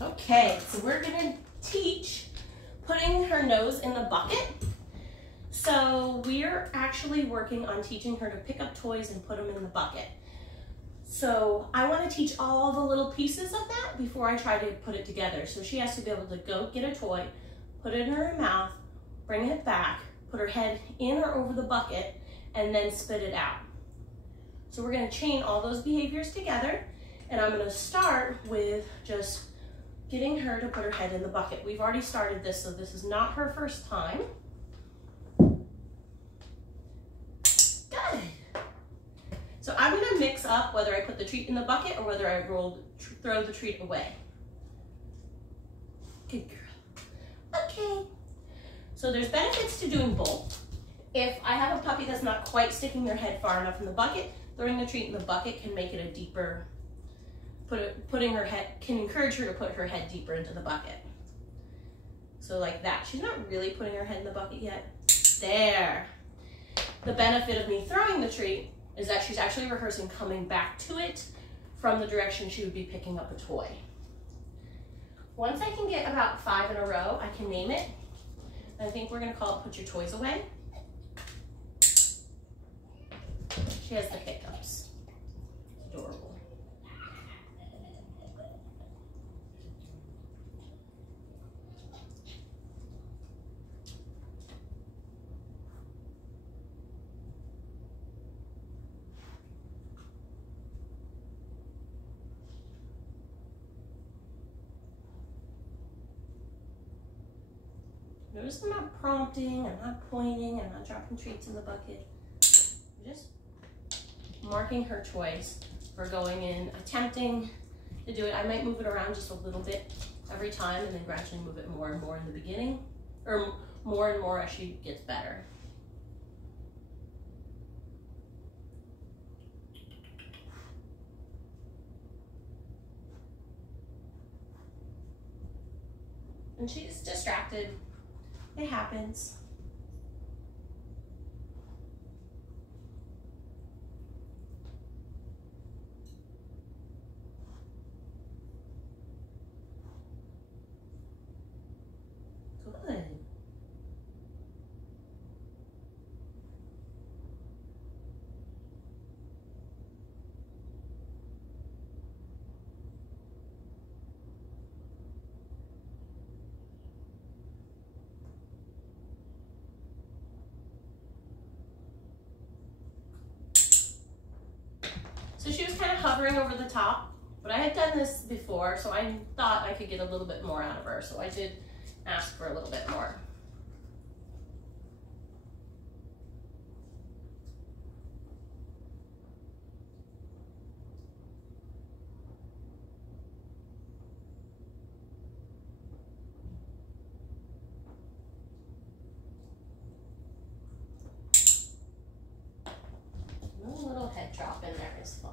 Okay, so we're gonna teach putting her nose in the bucket. So we're actually working on teaching her to pick up toys and put them in the bucket. So I want to teach all the little pieces of that before I try to put it together. So she has to be able to go get a toy, put it in her mouth, bring it back, put her head in or over the bucket, and then spit it out. So we're going to chain all those behaviors together, and I'm going to start with just getting her to put her head in the bucket. We've already started this, so this is not her first time. Good. So I'm going to mix up whether I put the treat in the bucket or whether I throw the treat away. Good girl. Okay. So there's benefits to doing both. If I have a puppy that's not quite sticking their head far enough in the bucket, throwing the treat in the bucket can make it a deeper, putting her head, can encourage her to put her head deeper into the bucket. So like that. She's not really putting her head in the bucket yet. There. The benefit of me throwing the treat is that she's actually rehearsing coming back to it from the direction she would be picking up a toy. Once I can get about 5 in a row, I can name it. I think we're gonna call it Put Your Toys Away. She has the hiccups. Adorable. Notice I'm not prompting, I'm not pointing, I'm not dropping treats in the bucket. I'm just marking her choice for going in, attempting to do it. I might move it around just a little bit every time and then gradually move it more and more in the beginning, or more and more as she gets better. And she's distracted. It happens. Good. So she was kind of hovering over the top, but I had done this before, so I thought I could get a little bit more out of her, so I did ask for a little bit more. A little head drop in there is fine.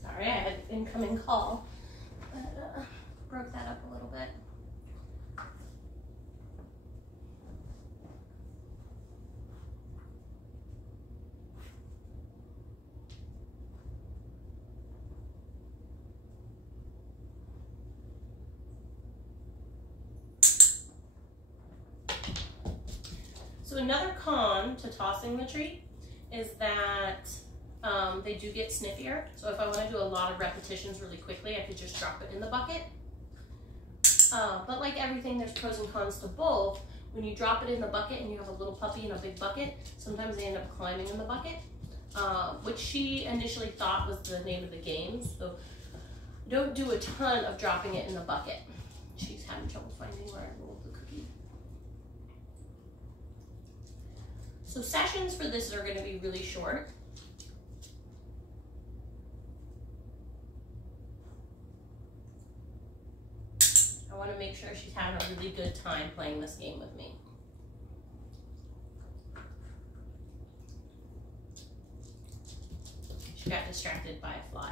Sorry, I had an incoming call, but broke that up a little bit. So another con to tossing the treat is that they do get sniffier. So if I want to do a lot of repetitions really quickly, I could just drop it in the bucket. But like everything, there's pros and cons to both. When you drop it in the bucket and you have a little puppy in a big bucket, sometimes they end up climbing in the bucket, which she initially thought was the name of the game. So don't do a ton of dropping it in the bucket. She's having trouble finding where I rolled the cookie. So sessions for this are going to be really short. I want to make sure she's having a really good time playing this game with me. she got distracted by a fly.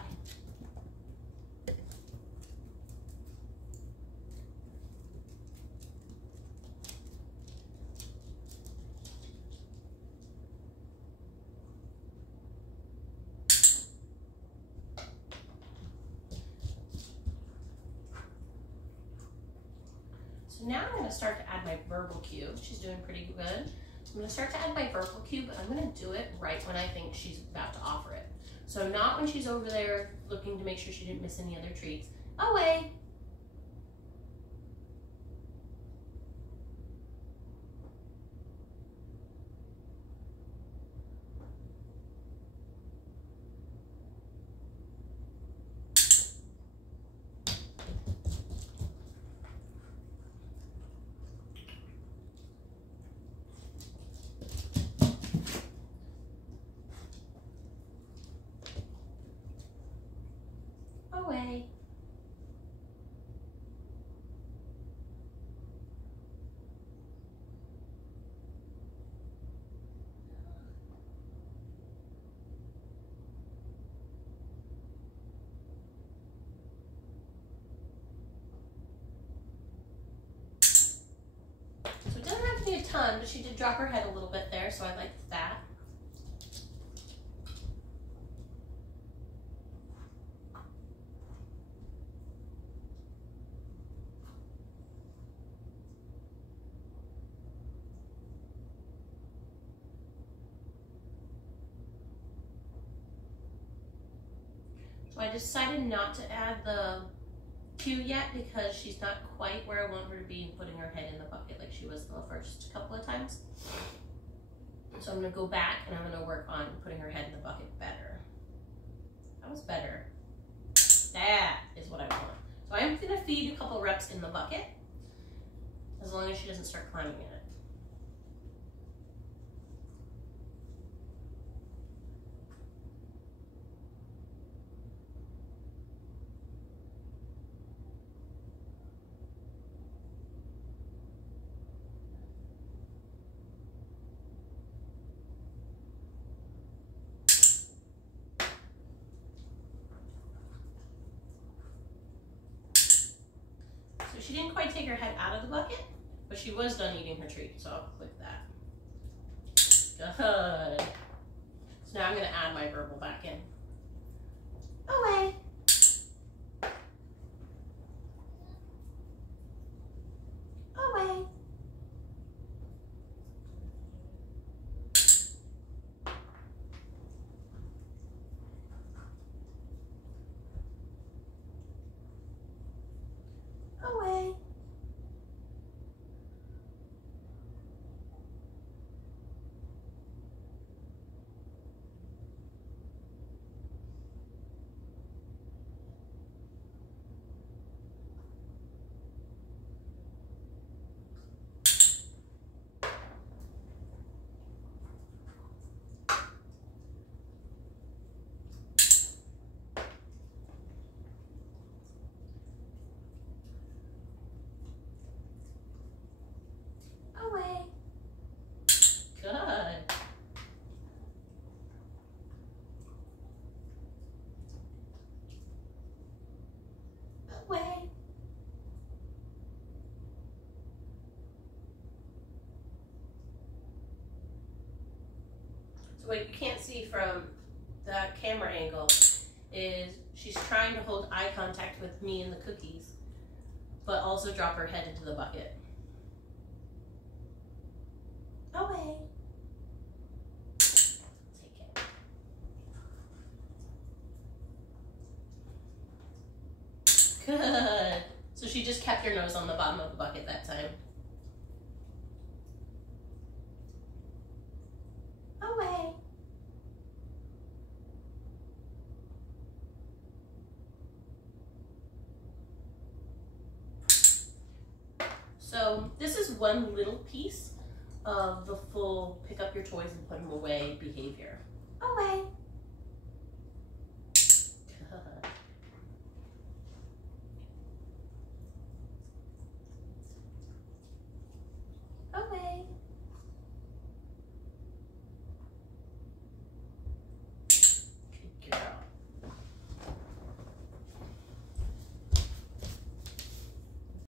So now I'm going to start to add my verbal cue. She's doing pretty good. I'm going to start to add my verbal cue, but I'm going to do it right when I think she's about to offer it. So not when she's over there looking to make sure she didn't miss any other treats. Away. Away. So it doesn't have to be a ton, but she did drop her head a little bit there, so I liked that. So I decided not to add the cue yet because she's not quite where I want her to be in putting her head in the bucket like she was the first couple of times. So I'm going to go back and I'm going to work on putting her head in the bucket better. That was better. That is what I want. So I'm going to feed a couple reps in the bucket as long as she doesn't start climbing in it. So she didn't quite take her head out of the bucket, but she was done eating her treat, so I'll click that. Good. So now I'm going to add my verbal back in. Away. Away. Away. Away. Good. Away. So what you can't see from the camera angle is she's trying to hold eye contact with me and the cookies, but also drop her head into the bucket. Away. Take it. Good. So she just kept her nose on the bottom of the bucket that time. Away. So this is one little piece of the full pick up your toys and put them away behavior. Away.